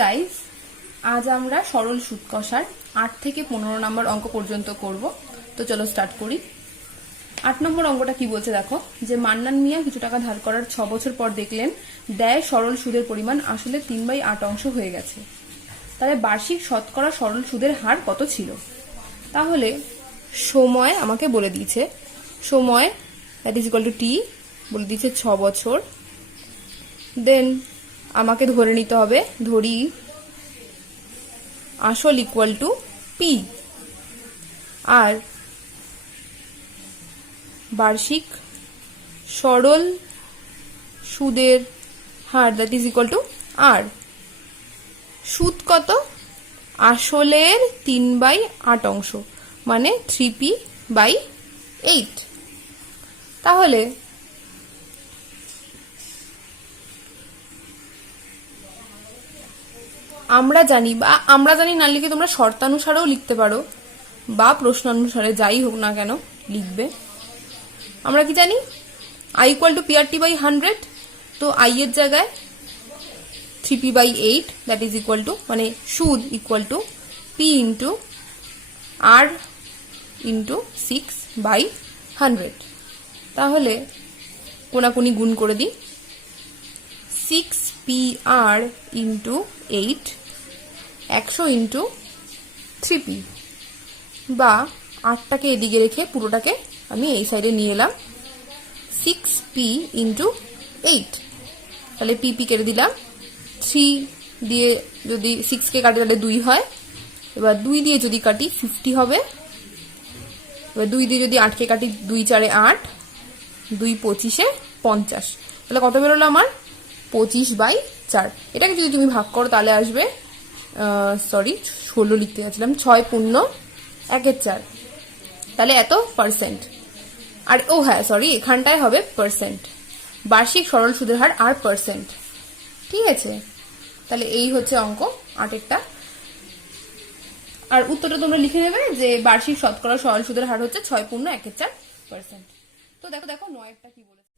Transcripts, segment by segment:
Guys, আজ আমরা সরল সুদ কষার 8 থেকে 15 নম্বর অঙ্ক পর্যন্ত করব। তো চলো স্টার্ট করি। 8 নম্বর অঙ্কটা কি বলছে দেখো, যে মান্নান মিয়া কিছু টাকা ধার করার 6 বছর পর দেখলেন দেয় সরল সুদের পরিমাণ আসলে 3/8 অংশ হয়ে গেছে। তাহলে বার্ষিক শতকরা সরল সুদের হার কত ছিল? তাহলে সময় আমাকে বলে দিয়েছে, সময় দ্যাট ইজ ইকুয়াল টু টি বলে দিয়েছে 6 বছর। দেন আমাকে ধরে নিতে হবে, ধরি আসল ইকুয়াল টু পি, আর বার্ষিক সরল সুদের হার that is equal to R. সুদ কত? আসলের 3/8 অংশ মানে 3p/8। তাহলে আমরা জানি না লিখে তোমরা শর্তানুসারেও লিখতে পারো বা প্রশ্নানুসারে, যাই হোক না কেন লিখবে। আমরা কি জানি? i equal two PRT/100। তো i এর জায়গায় 3p/8 that is equal two, মানে সুদ equal to p into r into 6/100। তাহলে কোনাকুনি গুণ করে দিই, 6pr ইন্টু 8 100 ইন্টু 3p, বা 8টাকে এদিকে রেখে পুরোটাকে আমি এই সাইডে নিয়ে এলাম, 6p ইন্টু 8। তাহলে পিপি কেটে দিলাম, 3 দিয়ে যদি 6কে কাটি তাহলে 2 হয়, এবার 2 দিয়ে যদি কাটি 50 হবে, এবার 2 দিয়ে যদি 8কে কাটি 2 4 8, 2 25 50। তাহলে কত বেরোলো আমার? 25/4। এটাকে যদি তুমি ভাগ করো তাহলে আসবে 16 লিখতে যাচ্ছিলাম, 6 পূর্ণ 1/4, তাহলে এত পার্সেন্ট। আর এখানটায় হবে পার্সেন্ট, বার্ষিক সরল সুদের হার আর পার্সেন্ট। ঠিক আছে, তাহলে এই হচ্ছে অঙ্ক 8-এরটা। আর উত্তরটা তোমরা লিখে নেবে যে বার্ষিক শতকরা সরল সুদের হার হচ্ছে 6 পূর্ণ 1/4%। তো দেখো 9-এরটা কি বলেছে।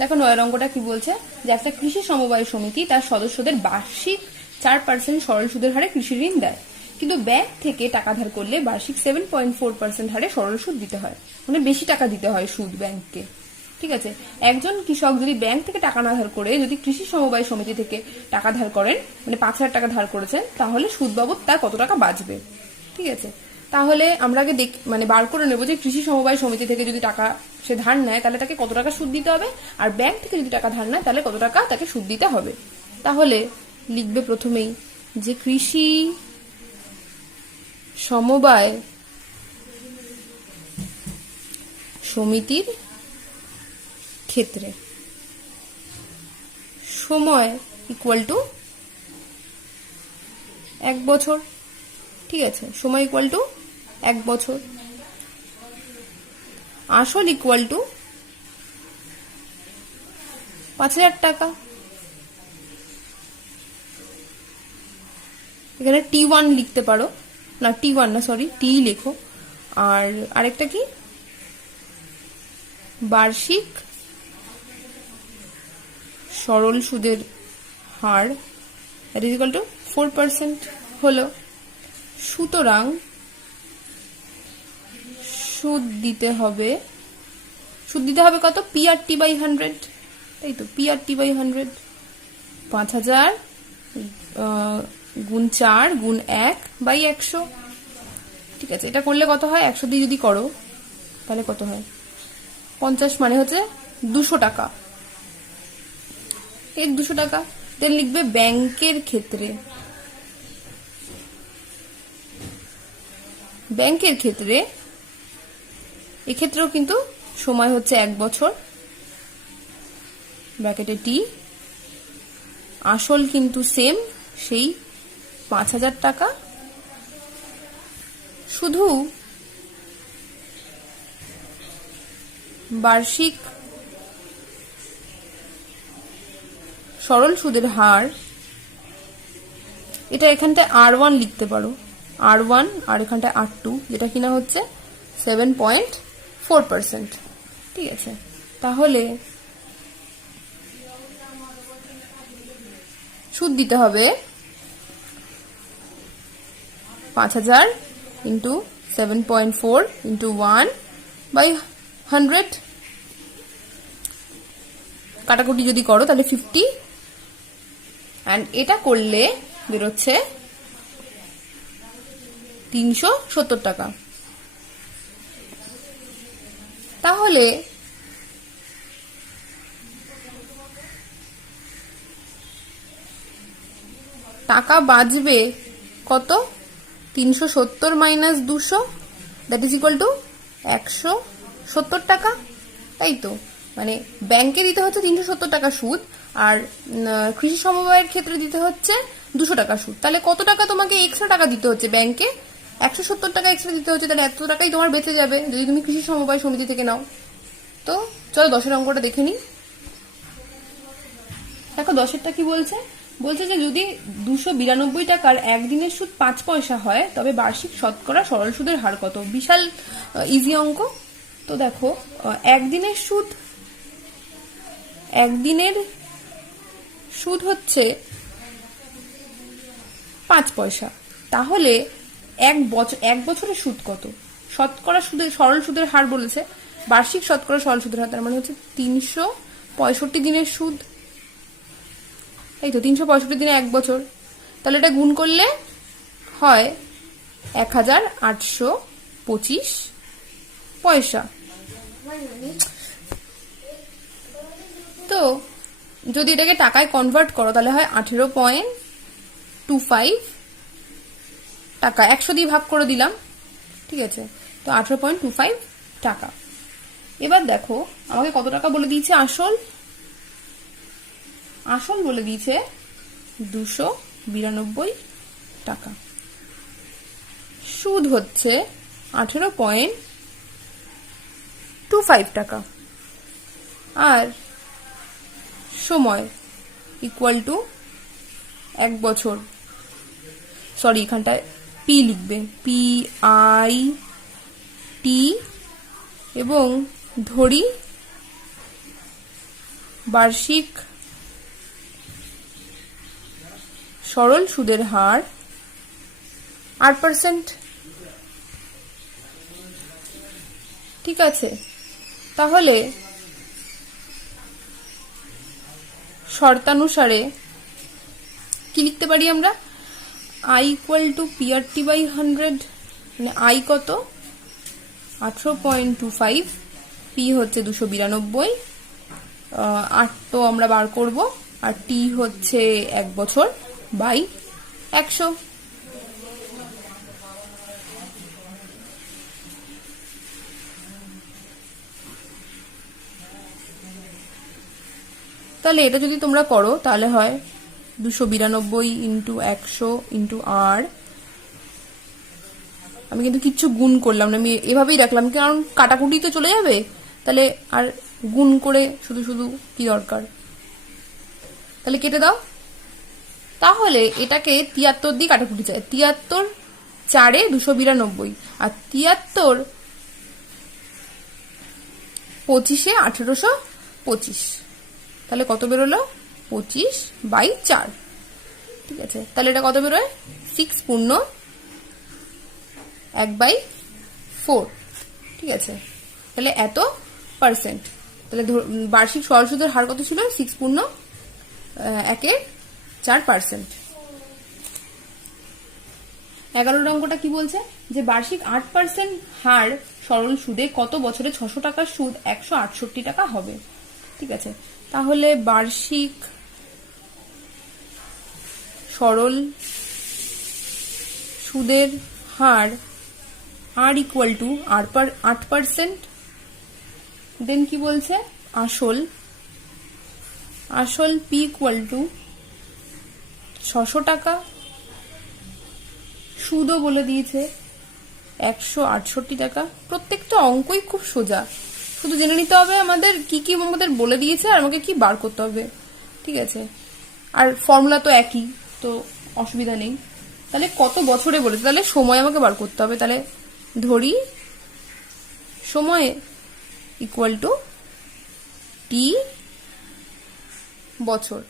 দেখো 9-এর অঙ্কটা কি বলছে, যে একটা কৃষি সমবায় সমিতি তার সদস্যদের বার্ষিক 4% সরল সুদের হারে কৃষি ঋণ দেয়, কিন্তু ব্যাংক থেকে টাকা ধার করলে বার্ষিক 7.4% হারে সরল সুদ দিতে হয়, মানে বেশি টাকা দিতে হয় সুদ ব্যাংককে। ঠিক আছে, একজন কৃষক যদি ব্যাংক থেকে টাকা না ধার করে যদি কৃষি সমবায় সমিতি থেকে টাকা ধার করেন, মানে 5,000 টাকা ধার করেছেন, তাহলে সুদ বাবদ তার কত টাকা বাঁচবে। ঠিক আছে, তাহলে আমরা আগে বার করে নেবো যে কৃষি সমবায় সমিতি থেকে যদি টাকা সে ধার নেয় তাহলে তাকে কত টাকা সুদ দিতে হবে, আর ব্যাংক থেকে যদি টাকা ধার নেয় তাহলে কত টাকা তাকে সুদ দিতে হবে। তাহলে লিখবে প্রথমেই যে কৃষি সমবায় সমিতির ক্ষেত্রে সময় ইকুয়াল টু 1 বছর। ঠিক আছে, সময় ইকুয়াল টু 1 বছর। আসল ইকুয়াল টু 5,000 টাকা। এখানে T1 লিখতে পারো, না T1 না, সরি টি লেখো। আর আরেকটা কি, বার্ষিক সরল সুদের হার দ্যাট ইজ ইকুয়াল টু 4% হলো। সুতরাং সুদ দিতে হবে কত? PRT/100, তাই তো, PRT/100 5,000 গুণ 4 গুণ 1/100। ঠিক আছে, এটা করলে কত হয়? 100 দিয়ে যদি করো তাহলে কত হয়? 50, মানে হচ্ছে 200 টাকা। এই 200 টাকা। দেন লিখবে ব্যাংকের ক্ষেত্রে, এক্ষেত্রেও কিন্তু সময় হচ্ছে 1 বছর, ব্র্যাকেটে টি। আসল কিন্তু সেম, সেই 5,000 টাকা। শুধু বার্ষিক সরল সুদের হার, এটা এখানটায় R1 লিখতে পারো, R1, আর এখানটায় R2, যেটা কিনা হচ্ছে 7.4%। ঠিক আছে, তাহলে সুদ দিতে হবে 5000 ইন্টু 7.4 ইন্টু 1/100, কাটাকুটি যদি করো তাহলে 50, অ্যান্ড এটা করলে বেরোচ্ছে 370 টাকা। তাহলে টাকা বাঁচবে কত? 370 minus 200, that is equal two 170 টাকা, তাই তো? মানে ব্যাংকে দিতে হচ্ছে 370 টাকা সুদ, আর কৃষি সমবায়ের ক্ষেত্রে দিতে হচ্ছে 200 টাকা সুদ। তাহলে কত টাকা তোমাকে এক্সট্রা টাকা দিতে হচ্ছে ব্যাংকে? 170 টাকা এক্সট্রা দিতে হচ্ছে। তাহলে এত টাকাই তোমার বেঁচে যাবে যদি তুমি কৃষি সমবায় সমিতি থেকে নাও। তো চলো 10-এর অঙ্কটা দেখে নিই। দেখো 10-এরটা কি বলছে? বলছে যে যদি 292 টাকার একদিনের সুদ 5 পয়সা হয় তবে বার্ষিক শতকরা সরল সুদের হার কত? বিশাল ইজি অঙ্ক। তো দেখো একদিনের সুদ হচ্ছে 5 পয়সা। তাহলে এক বছরের সুদ কত? শতকরা সুদের সরল সুদের হার বলেছে, বার্ষিক শতকরা সরল সুদের হার, তার মানে হচ্ছে 365 দিনের সুদ, এই তো 365 দিনে 1 বছর। তাহলে এটা গুণ করলে হয় 1825 পয়সা। তো যদি এটাকে টাকায় কনভার্ট করো তাহলে হয় 18.25 টাকা। 100 দিয়ে ভাগ করে দিলাম, ঠিক আছে? তো 18.25 টাকা। এবার দেখো আমাকে কত টাকা বলে দিয়েছে আসল বলে দিয়েছে 292 টাকা। সুদ হচ্ছে 18.25 টাকা, আর সময় ইকুয়াল টু 1 বছর। সরি, এখানটায় পি লিখবে, PIT, এবং ধরি বার্ষিক সরল সুদের হার 8%। ঠিক আছে, তাহলে শর্তানুসারে কি লিখতে পারি আমরা? I equal to PRT by 100, মানে I কত? 18.25, P হচ্ছে 292, 8 তো আমরা বার করব, আর T হচ্ছে 1 বছর বাই 100। তাহলে এটা যদি তোমরা করো তাহলে হয় 292 ইন্টু 100 ইন্টু R। আমি কিন্তু কিচ্ছু গুণ করলাম না, আমি এভাবেই রাখলাম, কারণ কাটাকুটি তো চলে যাবে, তাহলে আর গুণ করে শুধু শুধু কি দরকার। তাহলে কেটে দাও। তাহলে এটাকে 73 দিয়ে কাটাকুটি যায়, 73 4-এ 292, আর 73 25-এ 1825। তাহলে কত বেরোলো? 25/4। ঠিক আছে, তাহলে এটা কত বেরোয়? 6 পূর্ণ 1/4। ঠিক আছে, তাহলে এত পার্সেন্ট। তাহলে বার্ষিক সরল সুদের হার কত ছিল? 6 পূর্ণ 1/4%। 11 অঙ্কটা কি বলছে? যে বার্ষিক 8% হার সরল সুদে কত বছরে 600 টাকার সুদ 168 টাকা হবে। ঠিক আছে, তাহলে বার্ষিক সরল সুদের হার R ইকুয়াল টু 8%। দেন কি বলছে? আসল P ইকুয়াল টু 600 টাকা, সুদও বলে দিয়েছে 168 টাকা। প্রত্যেকটা অঙ্কই খুব সোজা, শুধু জেনে নিতে হবে আমাদের কি কি আমাদের বলে দিয়েছে আর আমাকে কি বার করতে হবে। ঠিক আছে, আর ফর্মুলা তো একই, তো অসুবিধা নেই। তাহলে কত বছরে বলেছে, তাহলে সময় আমাকে বার করতে হবে। তাহলে ধরি সময় ইকুয়াল টু T বছর।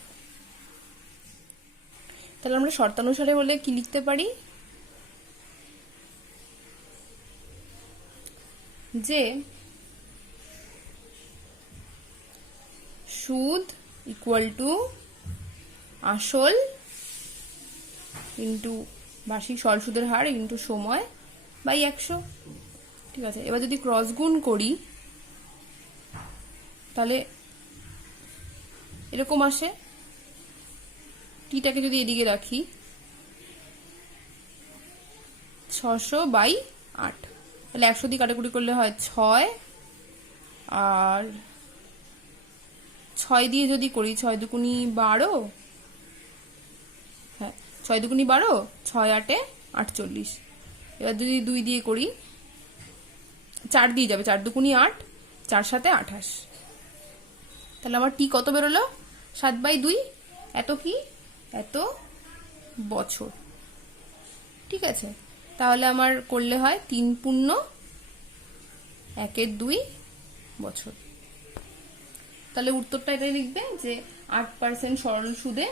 তাহলে আমরা শর্তানুসারে বলে কি লিখতে পারি? যে সুদ ইকুয়াল টু আসল ইন্টু বার্ষিক সরল সুদের হার ইন্টু সময় বাই 100। ঠিক আছে, এবার যদি ক্রস গুণ করি তাহলে এরকম আসে। টিটাকে যদি এদিকে রাখি 600/8, তাহলে 100 দিয়ে কাটাকুটি করলে হয় 6, আর 6 দিয়ে যদি করি 6 দুগুনি 12, হ্যাঁ 6 দুগুনি 12, 6 8 48। এবার যদি 2 দিয়ে করি 4 দিয়ে যাবে, 4 দুগুনি 8, 4 7 28। তাহলে আমার টি কত বেরোলো? 7/2। এত কি? এত বছর। ঠিক আছে, তাহলে আমার করলে হয় 3 পূর্ণ 1/2 বছর। তাহলে উত্তরটা এটাই লিখবে যে 8% সরল সুদে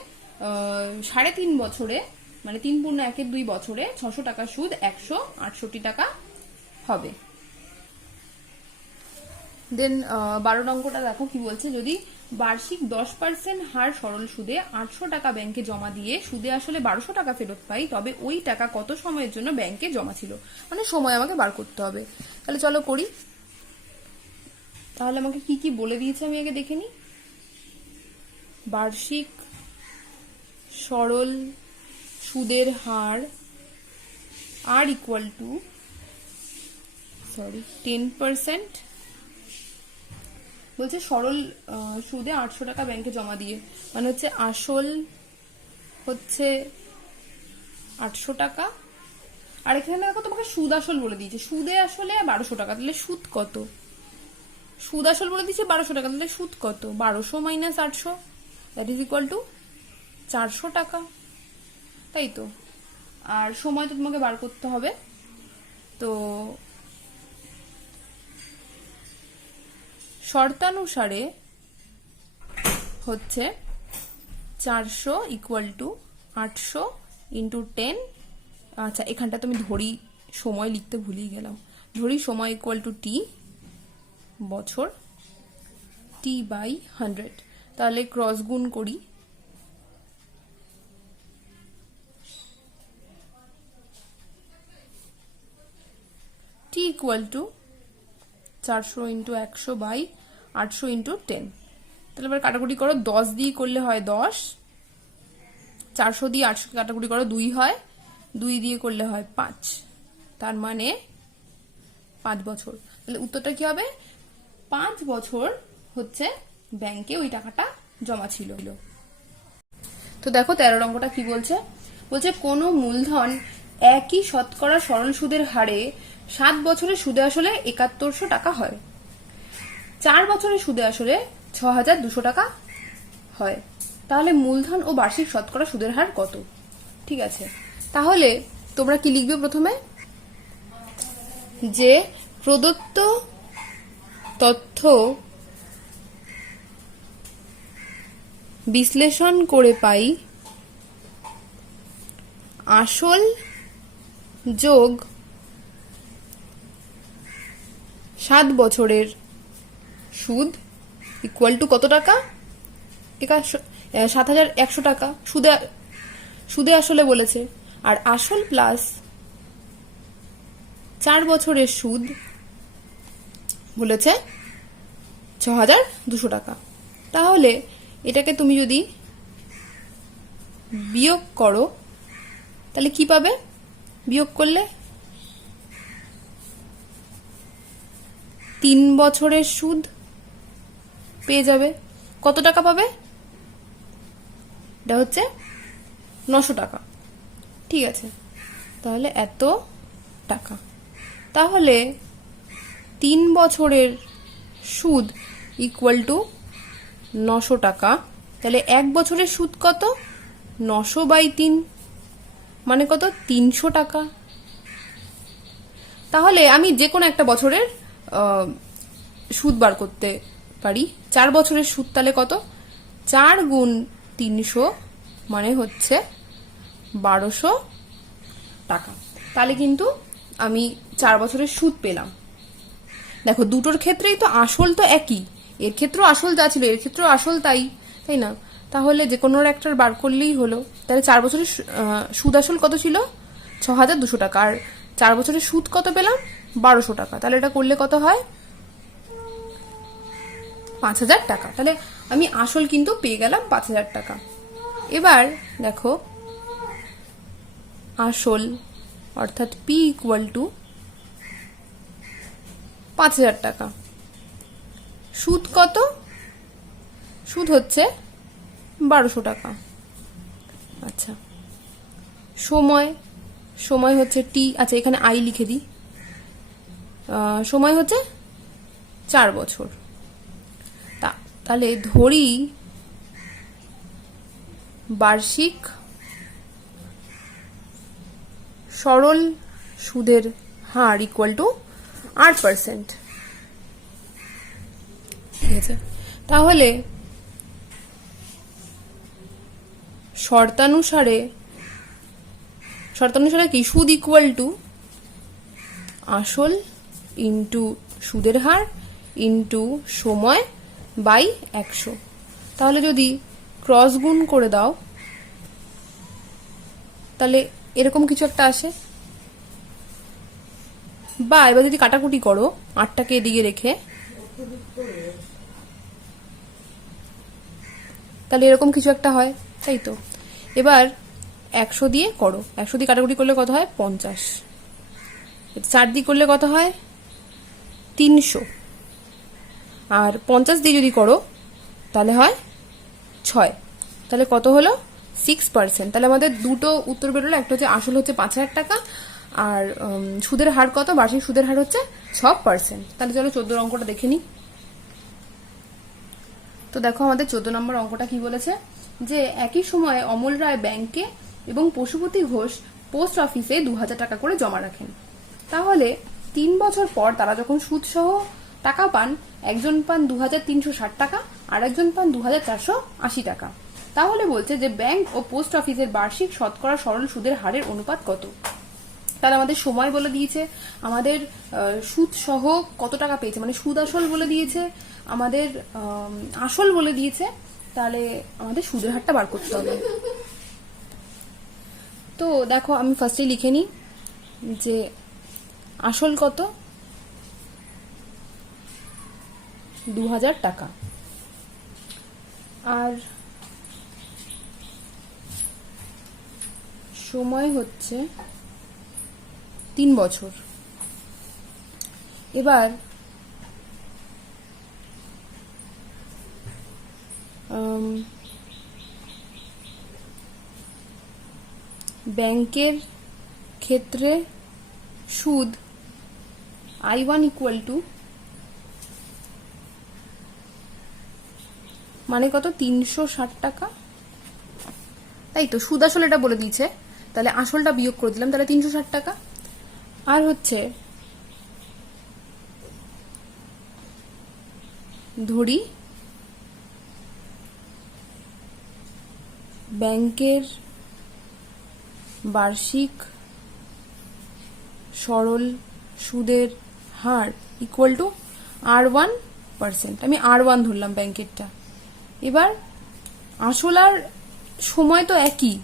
3.5 বছরে, মানে 3 পূর্ণ 1/2 বছরে 600 টাকা সুদ 168 টাকা হবে। দেন 12 অঙ্কটা দেখো কি বলছে। যদি বার্ষিক 10% হার সরল সুদে 800 টাকা ব্যাংকে জমা দিয়ে সুদে আসলে 1200 টাকা ফেরত পাই, তবে ওই টাকা কত সময়ের জন্য ব্যাংকে জমা ছিল, মানে সময় আমাকে বার করতে হবে। তাহলে চলো করি। তাহলে আমাকে কি কি বলে দিয়েছে আমি আগে দেখে নিই। বার্ষিক সরল সুদের হার আর ইকুয়াল টু 10%। বলছে সরল সুদে 800 টাকা ব্যাংকে জমা দিয়ে, মানে হচ্ছে আসল হচ্ছে 800 টাকা, আর এখানে দেখো তোমাকে সুদ আসল বলে দিয়েছে। সুদে আসলে 1200 টাকা, তাহলে সুদ কত? সুদ আসল বলে দিয়েছে 1200 টাকা, তাহলে সুদ কত? 1200 minus 800, that is equal to 400 টাকা, তাই তো। আর সময় তো তোমাকে বার করতে হবে, তো শর্তানুসারে হচ্ছে 400 ইকুয়াল টু 800 ইন্টু 10। আচ্ছা, এখানটা তুমি ধরি সময় লিখতে ভুলেই গেলাম। ধরি সময় ইকুয়াল টু টি বছর, টি বাই 100। তাহলে ক্রস গুণ করি, T equal to 400 into 100 by 800 into 10। তাহলে এবার কাটাকুটি করো, 10 দিয়ে করলে হয় 10, 400 দিয়ে 800 কাটাকুটি করো 2 হয়, 2 দিয়ে করলে হয় 5, তার মানে 5 বছর। তাহলে উত্তরটা কি হবে? 5 বছর হচ্ছে ব্যাংকে ওই টাকাটা জমা ছিল। তো দেখো 13 অঙ্কটা কি বলছে। বলছে কোনো মূলধন একই শতকরা সরল সুদের হারে 7 বছরের সুদে আসলে 7100 টাকা হয়, 4 বছরের সুদে আসলে 6200 টাকা হয়, তাহলে মূলধন ও বার্ষিক শতকরা সুদের হার কত? ঠিক আছে, তাহলে তোমরা কি লিখবে? প্রথমে যে প্রদত্ত তথ্য বিশ্লেষণ করে পাই আসল যোগ 7 বছরের সুদ ইকুয়াল টু কত টাকা? 7100 টাকা। সুদে আসলে বলেছে, আর আসল প্লাস 4 বছরের সুদ বলেছে 6200 টাকা। তাহলে এটাকে তুমি যদি বিয়োগ করো তাহলে কি পাবে? বিয়োগ করলে 3 বছরের সুদ পেয়ে যাবে। কত টাকা পাবে? এটা হচ্ছে 900 টাকা। ঠিক আছে, তাহলে এত টাকা। তাহলে 3 বছরের সুদ ইকুয়াল টু 900 টাকা। তাহলে 1 বছরের সুদ কত? 900/3, মানে কত? 300 টাকা। তাহলে আমি যে কোনো একটা বছরের সুদ বার করতে পারি। 4 বছরের সুদ তাহলে কত? 4 গুণ 300 মানে হচ্ছে 1200 টাকা। তাহলে কিন্তু আমি 4 বছরের সুদ পেলাম। দেখো দুটোর ক্ষেত্রেই তো আসল তো একই, এর ক্ষেত্রেও আসল যা ছিল এর ক্ষেত্রেও আসল তাই, তাই না? তাহলে যে কোনো একটার বার করলেই হলো। তাহলে 4 বছরের সুদ আসল কত ছিল? 6,200 টাকা। আর 4 বছরের সুদ কত পেলাম? 1,200 টাকা। তাহলে এটা করলে কত হয়? 5,000 টাকা। তাহলে আমি আসল কিন্তু পেয়ে গেলাম 5,000 টাকা। এবার দেখো আসল অর্থাৎ পি ইকুয়াল টু 5,000 টাকা। সুদ কত? সুদ হচ্ছে 1,200 টাকা। আচ্ছা, সময়, সময় হচ্ছে টি, আচ্ছা এখানে আই লিখে দিই, সময় হচ্ছে 4 বছর। তাহলে ধরি বার্ষিক সরল সুদের হার ইকুয়াল টু 8%। ঠিক আছে, তাহলে শর্তানুসারে কি সুদ ইকুয়াল টু আসল ইন্টু সুদের হার ইন্টু সময় বাই 100। তাহলে যদি ক্রস গুণ করে দাও তাহলে এরকম কিছু একটা আসে, বা এবার যদি কাটাকুটি করো 8টাকে এদিকে রেখে, তাহলে এরকম কিছু একটা হয়, তাই তো? এবার 100 দিয়ে করো, 100 দিয়ে কাটাকুটি করলে কত হয়? 50। 4 দিয়ে করলে কত হয়? 300। আর 50 দিয়ে যদি করো তাহলে হয় 6। তাহলে কত হলো? 6%। তাহলে আমাদের দুটো উত্তর বেরোলো, একটা হচ্ছে আসল হচ্ছে 5,000 টাকা, আর সুদের হার কত? বার্ষিক সুদের হার হচ্ছে 6%। তাহলে চলো 14 অঙ্কটা দেখে নিই। তো দেখো আমাদের 14 নম্বর অঙ্কটা কি বলেছে, যে একই সময়ে অমল রায় ব্যাংকে এবং পশুপতি ঘোষ পোস্ট অফিসে 2,000 টাকা করে জমা রাখেন। তাহলে 3 বছর পর তারা যখন সুদ সহ টাকা পান, একজন পান 2,360 টাকা আর একজন পান 2,480 টাকা। তাহলে বলছে যে ব্যাংক ও পোস্ট অফিসের বার্ষিক শতকরা সরল সুদের হারের অনুপাত কত। তাহলে আমাদের সময় বলে দিয়েছে, আমাদের সুদ সহ কত টাকা পেয়েছে, মানে সুদ আসল বলে দিয়েছে, আমাদের আসল বলে দিয়েছে। তাহলে আমাদের সুদের হারটা বার করতে হবে। তো দেখো আমি ফার্স্টে লিখে নিই যে আসল কত? 2,000 টাকা। আর সময় হচ্ছে 3 বছর। এবার ব্যাংকের ক্ষেত্রে সুদ I1 ইকুয়াল টু মানে কত? 360 টাকা, তাই তো? সুদ আসল এটা বলে দিয়েছে, তাহলে আসলটা বিয়োগ করে দিলাম, তাহলে 360 টাকা। আর হচ্ছে ধরি ব্যাংকের বার্ষিক সরল সুদের হার ইকুয়াল টু R1%। আমি R1 ধরলাম ব্যাংকেরটা। এবার আসল আর সময় তো একই,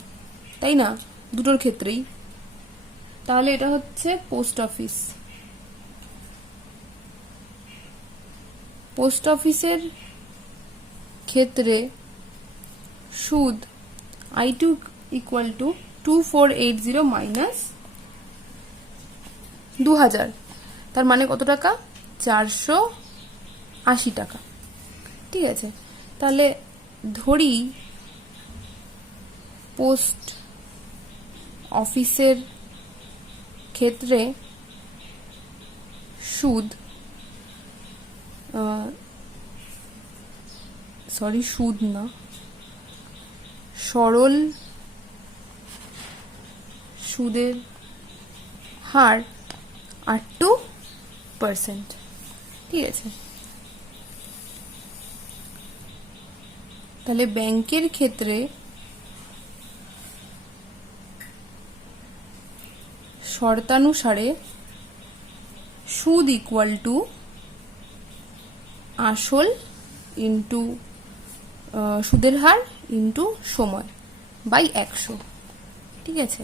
তাই না, দুটোর ক্ষেত্রেই। তাহলে এটা হচ্ছে পোস্ট অফিস। পোস্ট অফিসের ক্ষেত্রে সুদ I2 ইকুয়াল টু 2480 মাইনাস 2,000। তার মানে কত টাকা? 480 টাকা। ঠিক আছে, তাহলে ধরি পোস্ট অফিসের ক্ষেত্রে সুদ সুদ না, সরল সুদের হার 8%। ঠিক আছে, তাহলে ব্যাংকের ক্ষেত্রে শর্তানুসারে সুদ ইকুয়াল টু আসল ইন্টু সুদের হার ইন্টু সময় বাই 100। ঠিক আছে,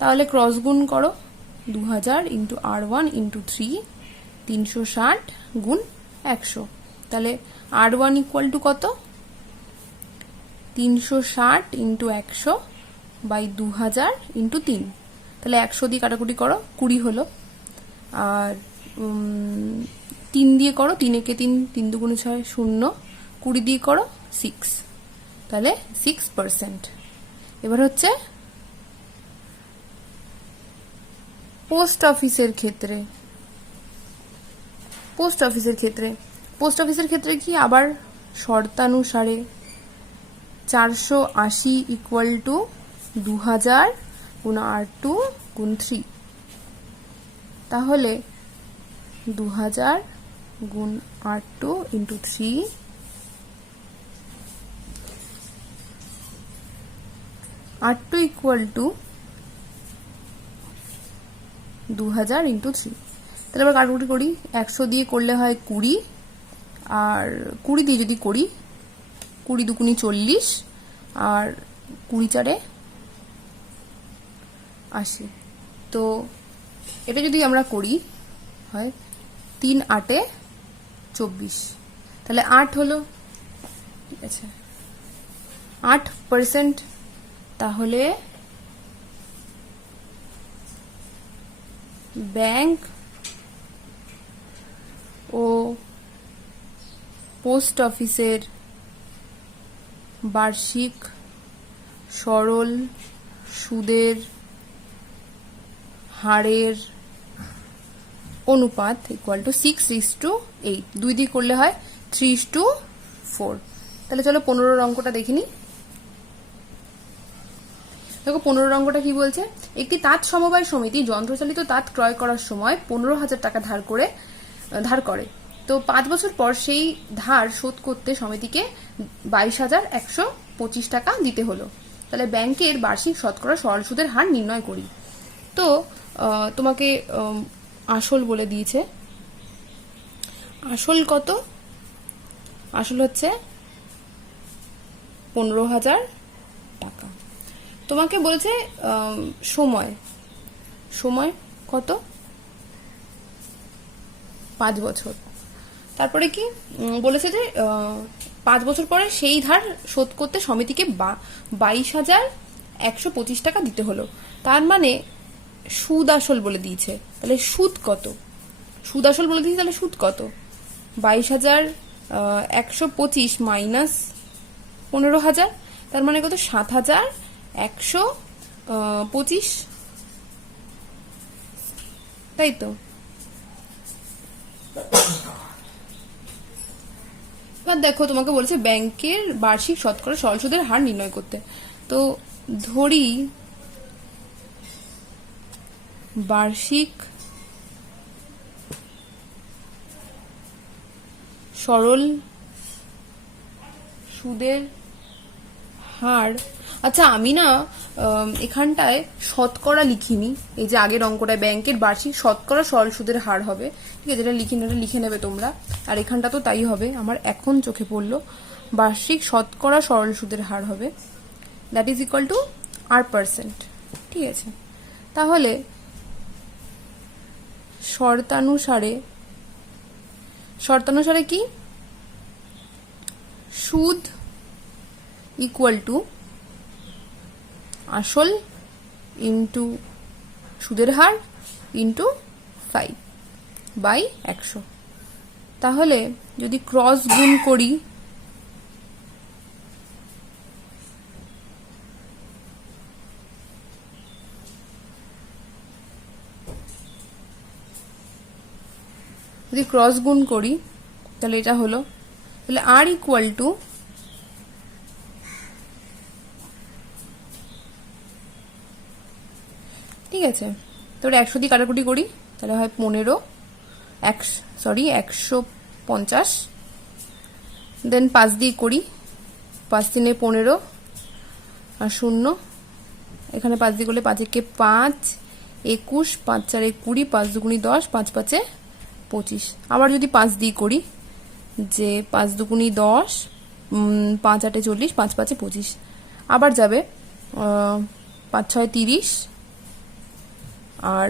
তাহলে ক্রস গুণ করো, 2000 ইন্টু R1 ইন্টু 3, 360 গুণ 100। তাহলে R1 ইকুয়াল টু কত? 360 ইন্টু 100 বাই 2000 ইন্টু 3। তাহলে 100 দিয়ে কাটাকুটি করো, 20 হলো। আর 3 দিয়ে করো, 3 একে 3, 3 দুগুণে 6, 0, 20 দিয়ে করো 6, তাহলে 6%। এবার হচ্ছে পোস্ট অফিসের ক্ষেত্রে। পোস্ট অফিসের ক্ষেত্রে কি আবার শর্তানুসারে 480 ইকুয়াল টু 2000 গুণ R2 গুণ 3। তাহলে 2000 গুণ R2 into 3 R2 equal to 2000 into 3। তাহলে আবার কাটাকুটি করি, 100 দিয়ে করলে হয় 20, আর 20 দিয়ে যদি করি 20 দুগুণি 40, আর 20 চারে 80। তো এটা যদি আমরা করি হয় 3 8 24, তাহলে 8 হলো। ঠিক আছে, 8%। তাহলে ব্যাংক ও পোস্ট অফিসের বার্ষিক সরল সুদের হারের অনুপাত ইকুয়াল টু 6:8। 2 দিয়ে করলে হয় 3:4। তাহলে চলো 15 অঙ্কটা দেখিনি। দেখো 15 অঙ্কটা কি বলছে, একটি তাঁত সমবায় সমিতি যন্ত্রচালিত তাঁত ক্রয় করার সময় 15,000 টাকা ধার করে। তো 5 বছর পর সেই ধার শোধ করতে সমিতিকে 22,125 টাকা দিতে হলো। তাহলে ব্যাংকের বার্ষিক শতকরা সরল সুদের হার নির্ণয় করি। তো তোমাকে আসল বলে দিয়েছে। আসল কত? আসল হচ্ছে 15,000 টাকা। তোমাকে বলেছে সময় কত? 5 বছর। তারপরে কি বলেছে যে 5 বছর পরে সেই ধার শোধ করতে সমিতিকে 22,125 টাকা দিতে হলো। তার মানে সুদ আসল বলে দিয়েছে। তাহলে সুদ কত? সুদ আসল বলে দিয়েছে, তাহলে সুদ কত? 22,125 মাইনাস 15,000, তার মানে কত? 7,125, তাই তো? এবার দেখো তোমাকে বলছে ব্যাংকের বার্ষিক শতকরা সরল সুদের হার নির্ণয় করতে। তো ধরি বার্ষিক সরল সুদের হার। আচ্ছা, আমি না এখানটায় শতকরা লিখিনি, এই যে আগের অঙ্কটায় ব্যাংকের বার্ষিক শতকরা সরল সুদের হার হবে। ঠিক আছে, এটা লিখে নেবে তোমরা। আর এখানটা তো তাই হবে, আমার এখন চোখে পড়লো বার্ষিক শতকরা সরল সুদের হার হবে, that is equal two R%। ঠিক আছে, তাহলে শর্তানুসারে কি? সুদ ইকুয়াল টু আসল ইন্টু সুদের হার ইন্টু 5/100। তাহলে যদি ক্রস গুণ করি, তাহলে এটা হলো, তাহলে R ইকুয়াল টু ঠিক আছে, তাহলে 100 দিয়ে কাটাকুটি করি, তাহলে হয় 150, দেন 5 দিয়ে করি, 5 3 15 আর 0, এখানে 5 দিয়ে করলে 5 একে 5, 21, 5 4 20, 5 2 10, 5 5 25। আবার যদি 5 দিয়ে করি, যে 5 দুগুনি 10, 5 8 40, 5 5 25। আবার যাবে 5 6 30, আর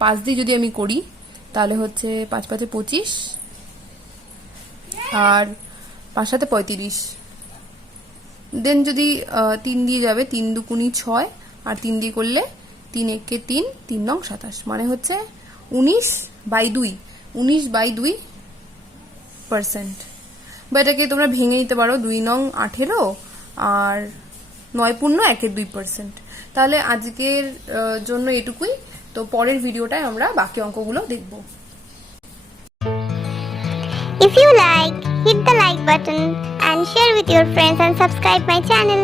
5 দিয়ে যদি আমি করি তাহলে হচ্ছে 5 5 25, আর 5 7 35। দেন যদি 3 দিয়ে যাবে, 3 দুগুনি 6, আর 3 দিয়ে করলে 3 1 3, 3 নং 27, মানে হচ্ছে 19/2, 19/2%। বা এটাকে তোমরা ভেঙে নিতে পারো, 2 নং 18 আর 9.1%। তাহলে আজকের জন্য এটুকুই। তো পরের ভিডিওটায় আমরা বাকি অঙ্কগুলো দেখব। If you like, hit the like button and share with your friends and subscribe my channel.